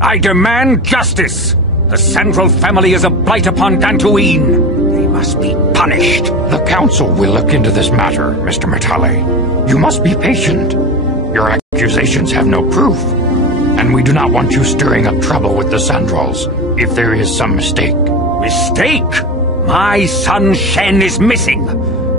I demand justice! The Central family is a blight upon Dantooine. They must be punished. The Council will look into this matter, Mr. Matale. You must be patient. Your accusations have no proof, and we do not want you stirring up trouble with the Sandrals if there is some mistake. Mistake? My son Shen is missing.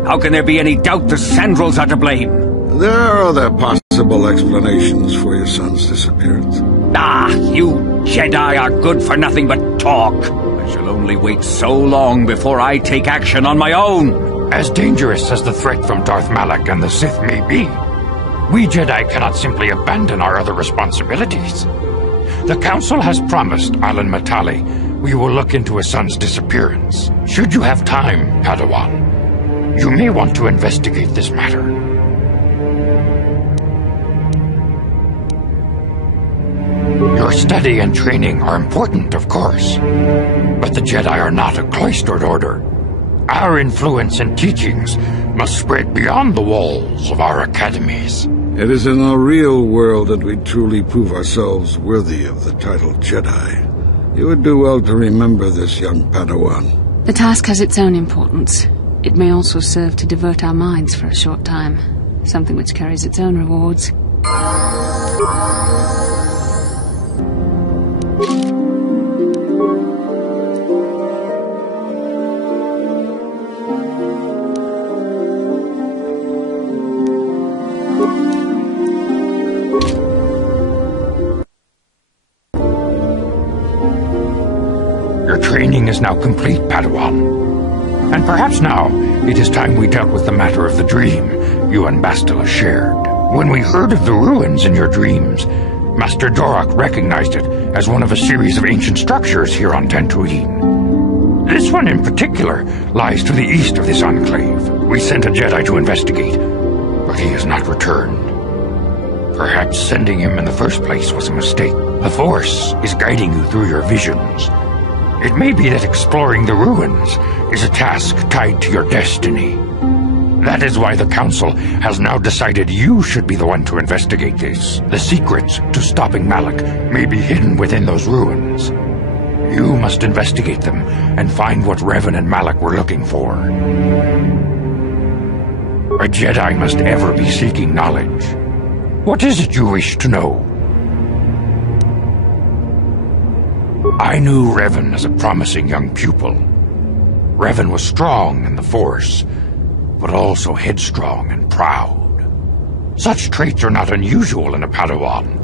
How can there be any doubt the Sandrals are to blame? There are other possible explanations for your son's disappearance. Ah, you Jedi are good for nothing but talk. I shall only wait so long before I take action on my own. As dangerous as the threat from Darth Malak and the Sith may be, we Jedi cannot simply abandon our other responsibilities. The Council has promised Ahlan Matale we will look into his son's disappearance. Should you have time, Padawan, you may want to investigate this matter. Your study and training are important, of course, but the Jedi are not a cloistered order. Our influence and teachings must spread beyond the walls of our academies. It is in the real world that we truly prove ourselves worthy of the title Jedi. You would do well to remember this, young Padawan. The task has its own importance. It may also serve to divert our minds for a short time, something which carries its own rewards. Training is now complete, Padawan. And perhaps now it is time we dealt with the matter of the dream you and Bastila shared. When we heard of the ruins in your dreams, Master Dorak recognized it as one of a series of ancient structures here on Dantooine. This one in particular lies to the east of this enclave. We sent a Jedi to investigate, but he has not returned. Perhaps sending him in the first place was a mistake. The Force is guiding you through your visions. It may be that exploring the ruins is a task tied to your destiny. That is why the Council has now decided you should be the one to investigate this. The secrets to stopping Malak may be hidden within those ruins. You must investigate them and find what Revan and Malak were looking for. A Jedi must ever be seeking knowledge. What is it you wish to know? I knew Revan as a promising young pupil. Revan was strong in the Force, but also headstrong and proud. Such traits are not unusual in a Padawan.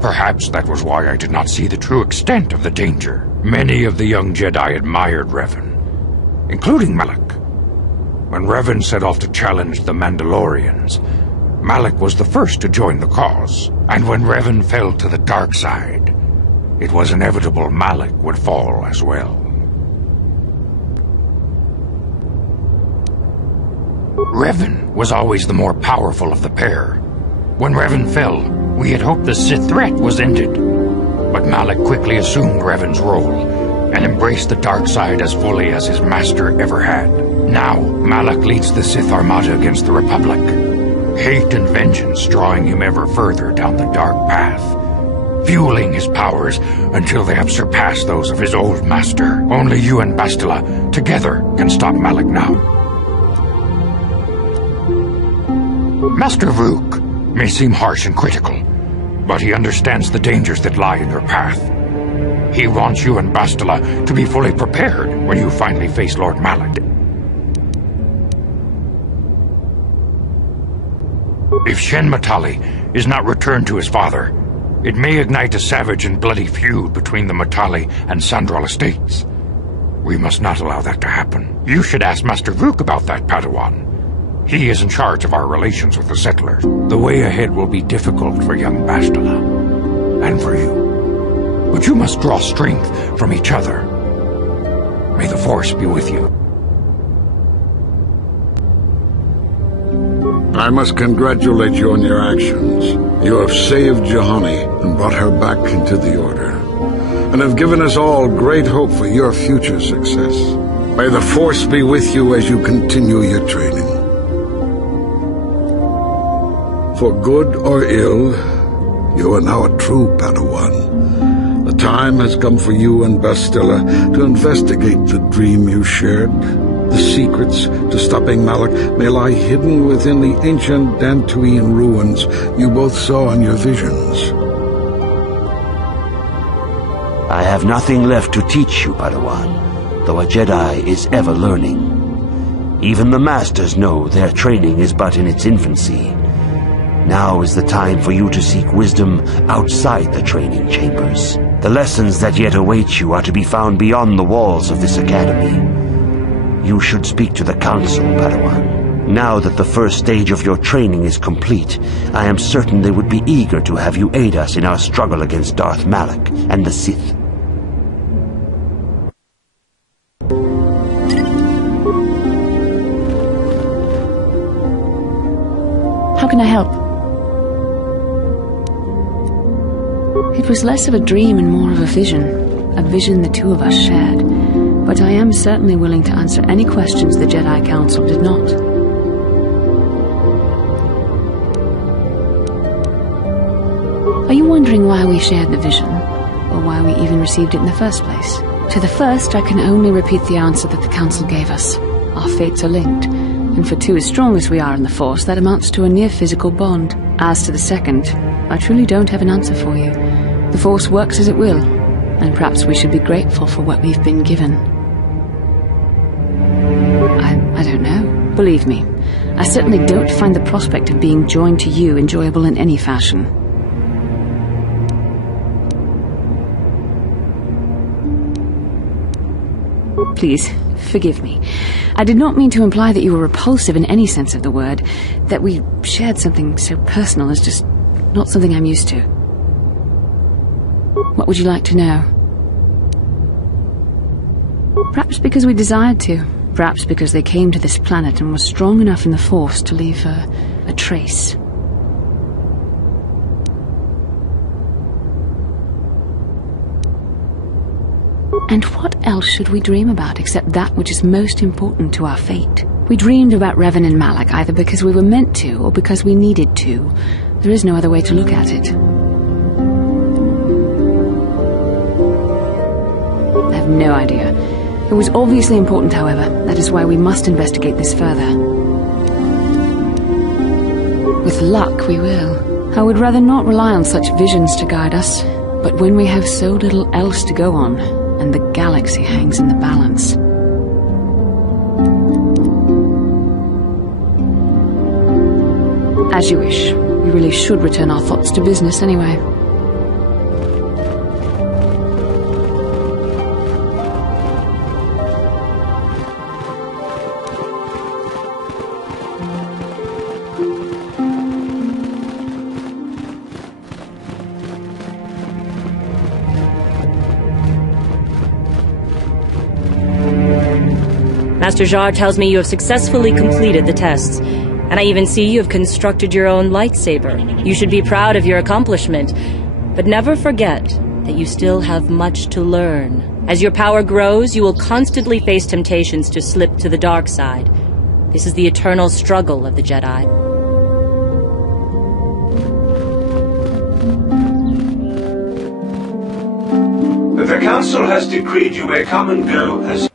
Perhaps that was why I did not see the true extent of the danger. Many of the young Jedi admired Revan, including Malak. When Revan set off to challenge the Mandalorians, Malak was the first to join the cause. And when Revan fell to the dark side, it was inevitable Malak would fall as well. Revan was always the more powerful of the pair. When Revan fell, we had hoped the Sith threat was ended. But Malak quickly assumed Revan's role and embraced the dark side as fully as his master ever had. Now, Malak leads the Sith Armada against the Republic. Hate and vengeance drawing him ever further down the dark path, fueling his powers until they have surpassed those of his old master. Only you and Bastila together can stop Malak now. Master Vuk may seem harsh and critical, but he understands the dangers that lie in your path. He wants you and Bastila to be fully prepared when you finally face Lord Malak. If Shen Matale is not returned to his father, it may ignite a savage and bloody feud between the Matale and Sandral estates. We must not allow that to happen. You should ask Master Vuk about that, Padawan. He is in charge of our relations with the settlers. The way ahead will be difficult for young Bastila, and for you. But you must draw strength from each other. May the Force be with you. I must congratulate you on your actions. You have saved Juhani and brought her back into the Order, and have given us all great hope for your future success. May the Force be with you as you continue your training. For good or ill, you are now a true Padawan, time has come for you and Bastila to investigate the dream you shared. The secrets to stopping Malak may lie hidden within the ancient dantoine ruins you both saw in your visions. I have nothing left to teach you, Padawan, though a Jedi is ever learning. Even the Masters know their training is but in its infancy. Now is the time for you to seek wisdom outside the training chambers. The lessons that yet await you are to be found beyond the walls of this academy. You should speak to the Council, Padawan. Now that the first stage of your training is complete, I am certain they would be eager to have you aid us in our struggle against Darth Malak and the Sith. How can I help? It was less of a dream and more of a vision the two of us shared. But I am certainly willing to answer any questions the Jedi Council did not. Are you wondering why we shared the vision? Or why we even received it in the first place? To the first, I can only repeat the answer that the Council gave us. Our fates are linked. And for two as strong as we are in the Force, that amounts to a near-physical bond. As to the second, I truly don't have an answer for you. The Force works as it will, and perhaps we should be grateful for what we've been given. I don't know. Believe me, I certainly don't find the prospect of being joined to you enjoyable in any fashion. Please, forgive me. I did not mean to imply that you were repulsive in any sense of the word. That we shared something so personal is just not something I'm used to. What would you like to know? Perhaps because we desired to. Perhaps because they came to this planet and were strong enough in the Force to leave a trace. And what else should we dream about except that which is most important to our fate? We dreamed about Revan and Malak either because we were meant to or because we needed to. There is no other way to look at it. I have no idea. It was obviously important, however. That is why we must investigate this further. With luck, we will. I would rather not rely on such visions to guide us, but when we have so little else to go on, and the galaxy hangs in the balance. As you wish. We really should return our thoughts to business anyway. Master Jar tells me you have successfully completed the tests, and I even see you have constructed your own lightsaber. You should be proud of your accomplishment, but never forget that you still have much to learn. As your power grows, you will constantly face temptations to slip to the dark side. This is the eternal struggle of the Jedi. The Council has decreed you may come and go as...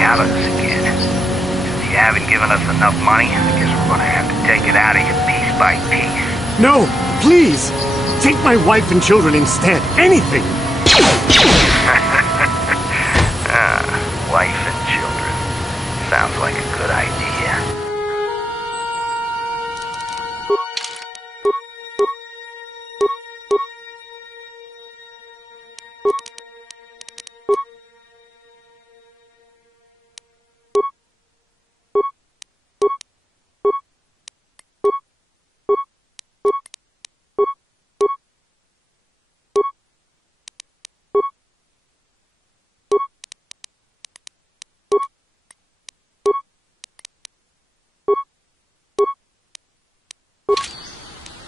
out of this again. Since you haven't given us enough money, I guess we're gonna have to take it out of you piece by piece. No, please! Take my wife and children instead. Anything!